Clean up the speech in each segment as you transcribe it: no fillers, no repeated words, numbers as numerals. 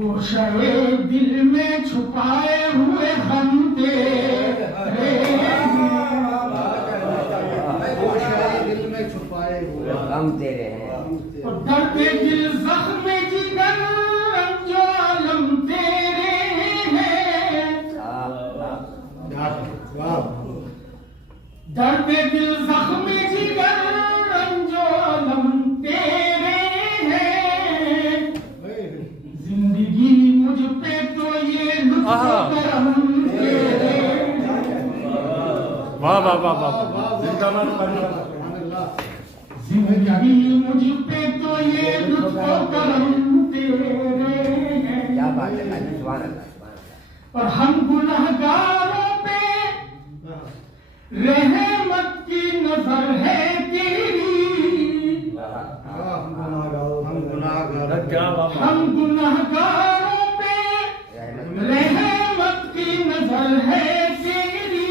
गोशे दिल में छुपाए हुए हम तेरे, दिल में छुपाए हुए हम तेरे हैं। दर्द दिल जख्म जिगर रंजो आलम तेरे हैं। दर्द दिल जख्म जिगर रंजो आलम तेरे हैं। जिंदगी मुझ पे तो ये लुत्फ करम तेरे हैं। वाह वाह वाह वाह जिंदगी मुझ पे तो ये लुत्फ करम तेरे हैं। क्या बात है भाई, सुभान अल्लाह, सुभान अल्लाह। और हम गुनहगारों पे रहमत की नजर है तेरी। हम गुनहगारों पे रहमत की नजर है तेरी।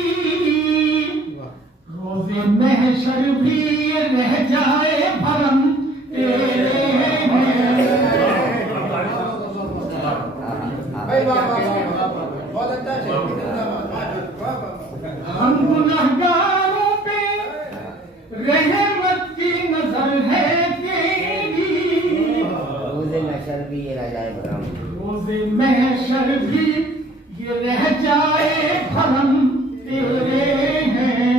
रोज़े महशर भी ये रह जाए भरम तेरे हैं। बहुत अच्छा है। हम गुनहगारों पे रहमत की नजर है तेरी। रोज़े महशर भी ये रह जाए भरम। रोज़े महशर भी ये रह जाए भरम तेरे हैं।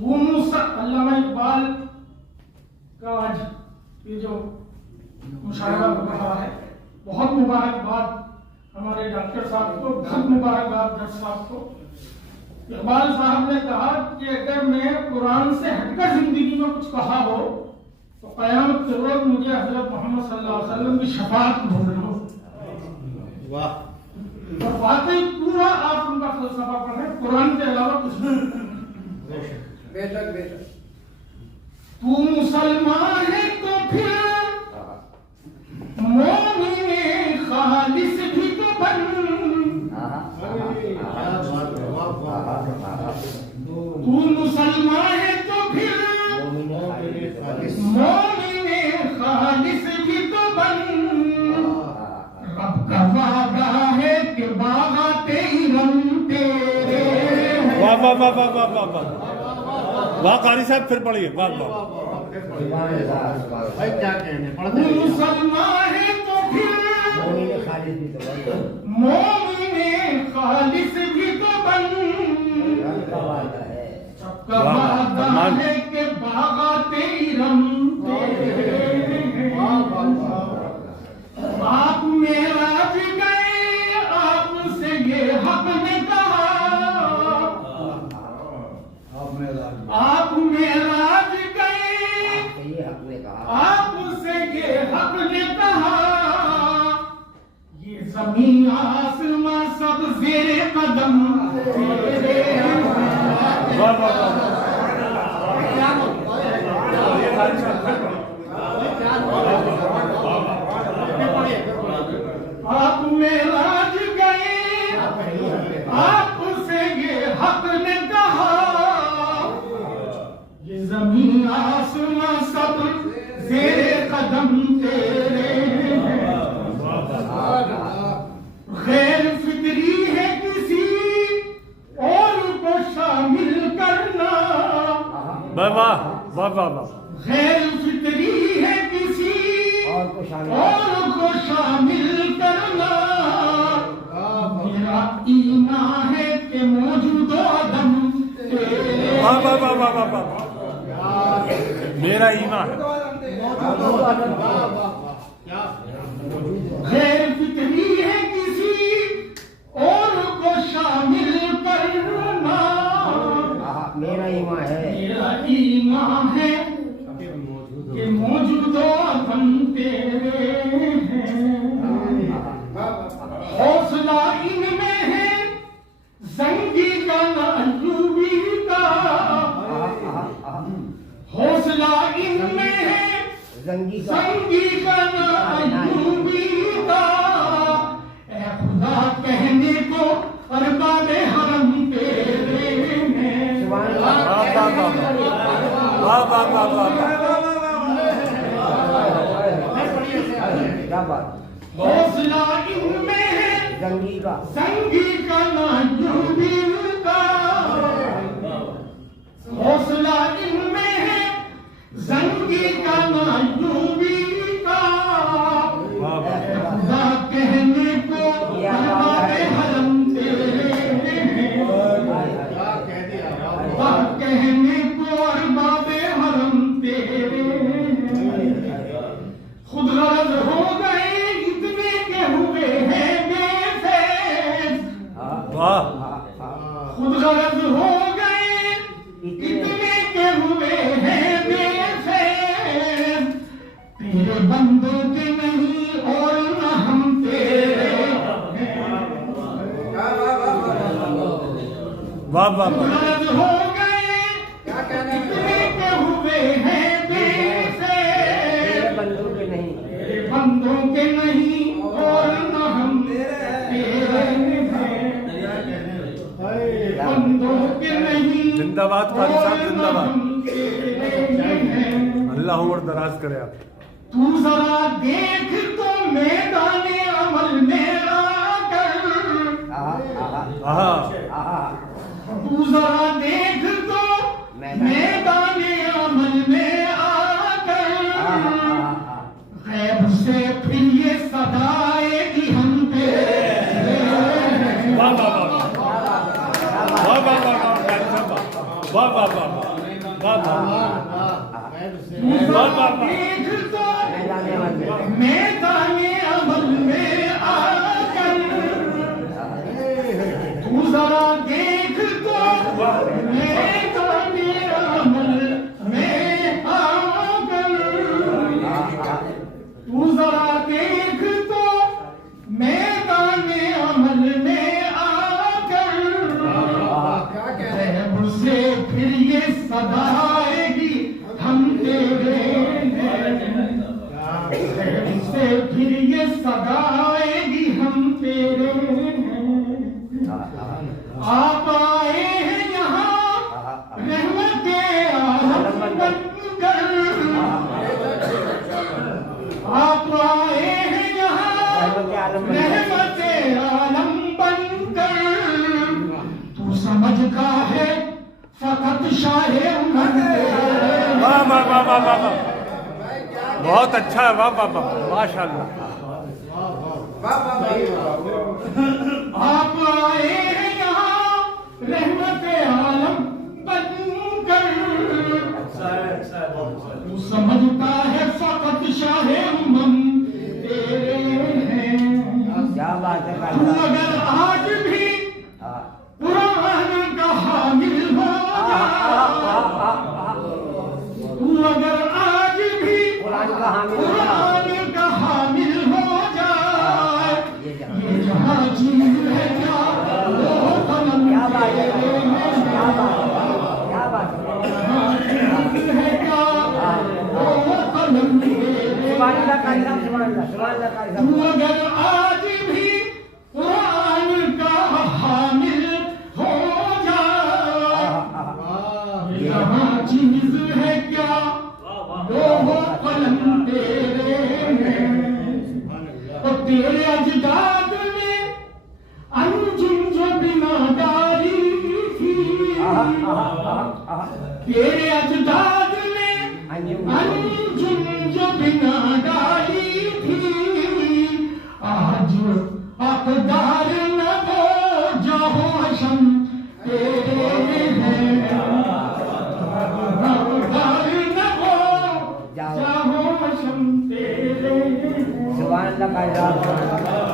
वो मूसा अल्लामा इकबाल का आज ये जो मुशायरा हो रहा है, बहुत मुबारकबाद हमारे डॉक्टर साहब को, बहुत मुबारकबाद जज साहब को। इकबाल साहब ने कहा कि अगर मैं कुरान से हटकर जिंदगी में कुछ कहा हो तो क़यामत के रोज मुझे हजरत मोहम्मद सल्लल्लाहु अलैहि वसल्लम की शफाअत ढूंढना हो। वाह। और वाकई पूरा आप उनका फलसफा पढ़ें, कुरान के अलावा कुछ नहीं। बेशक बेशक। तू मुसलमान है तो फिर मोमिने खालिस भी तो बन। तू मुसलमान है तो फिर मोमिने खालिस भी तो बन। रब का वादा है कि बागाते इरम तेरे हैं। वाह वाह वाह वाह वाह वाह वाह कारी साहब फिर पढ़िए। वाह वाह भाई क्या कहने तू मुसलमान है तो फिर मोमिने खालिस भी तो बन। मोमिने खालिस भी तो बन। रब का वादा है, सबका वादा है कि बागाते इरम तेरे हैं। आप मेराज गए, आपसे ये हक ने कहा। आप मेराज गए, ये हक ने कहा। आपसे ये हक ने कहा। ये जमीन आसमां सब ज़ेरे कदम तेरे हैं। वाह वाह वाह आप मेराज गए, आपसे ये हक ने कहा। ये जमीन आसमां सब ज़ेरे कदम तेरे हैं। गैर फिक्री है किसी और को शामिल करना। वाह वाह वाह वाह वाह। गैर फिक्री है किसी और को शामिल करना। मेरा ईमान है कि मौजूद आदम तेरे। वाह वाह वाह वाह वाह वाह। मेरा ईमान है। गैर फिक्री है किसी और को शामिल करना। मेरा ईमान है, मेरा ईमान है कि मौजूद आदम तेरे हैं। हौसला इनमें है जंगी का न अयूबी का। हौसला इनमें है जंगी का संगी का न अयूबी का। क्या बात, हौसला इनमें है जंगी का, ना यूं का, हौसला इनमें है जंगी का ना यूं का, खुदा कहने को हमारे हरम तेरे, खुदा कहने को अरबाबे हरम तेरे, खुद गरज हो गए इतने के हुए हैं बेफैज, वाह खुद गरज हो गए इतने के हुए हैं बेफैज, तेरे बंदों के नहीं और न हम तेरे, वाह वाह खुद वाह गरज हो गए क्या कहने इतने के हुए हैं बेफैज, बंदूक के नहीं, तेरे बंदों के नहीं और न हम तेरे हैं, बंदों के नहीं जिंदाबाद कारी साहब, और न जिंदाबाद। हम तेरे हैं। अल्लाह उम्र दराज करे आप। तू जरा देख तो मैदाने अमल में आकर, आहा तू जरा देख तो मैदाने अमल में आकर, गैब से फिर ये सदाएगी हम तेरे, वाह वाह वाह वाह वाह वाह वाह वाह वाह वाह वाह तू जरा देख तो मैदाने अमल में आकर, तू जरा देख तो मैदाने अमल में आकर, तू जरा देख तो मैदाने अमल में आकर, गैब से फिर ये सदाएगी हम तेरे हैं, गैब से फिर ये सदाएगी हम तेरे हैं। आप आए हैं यहाँ रहमते आलम बनकर, आप आए हैं यहाँ रहमते आलम बनकर, तू समझता है फकत शाहे उमर, वाह वाह वाह वाह वाह वाह बहुत अच्छा है, वाह वाह वाह माशाल्लाह। आप आए हैं यहाँ रहमते आलम बनकर, तू समझता है फकत शाहे उमर तेरे हैं। क्या बात है तू अगर आज भी कुरान का हामिल हो जाए, तू अगर आज भी कुरान का हामिल हो जाए, कुरान का हामिल हो जाए, ये जहाँ चीज है क्या वो कलम क्या बात है, तेरे हैं। क्या बात है, क्या बात है, जहाँ चीज है क्या वो कलम तेरे सुभान हैं। अल्लाह कारी साहब, सुभान अल्लाह कारी तू साहब, अगर आज भी कुरान का हामिल हो जाए, यहाँ चीज है क्या लोहो कलम तेरे हैं। और तेरे अजदाद में अंजुम जो बिना डाली थी, तेरे अजदाद में अंजुम जो बिना डाली थी, आज अकदार न वो जाहो हशम तेरे हैं, अकदार न वो जाहो हशम तेरे हैं। सुभान अल्लाह कारी साहब।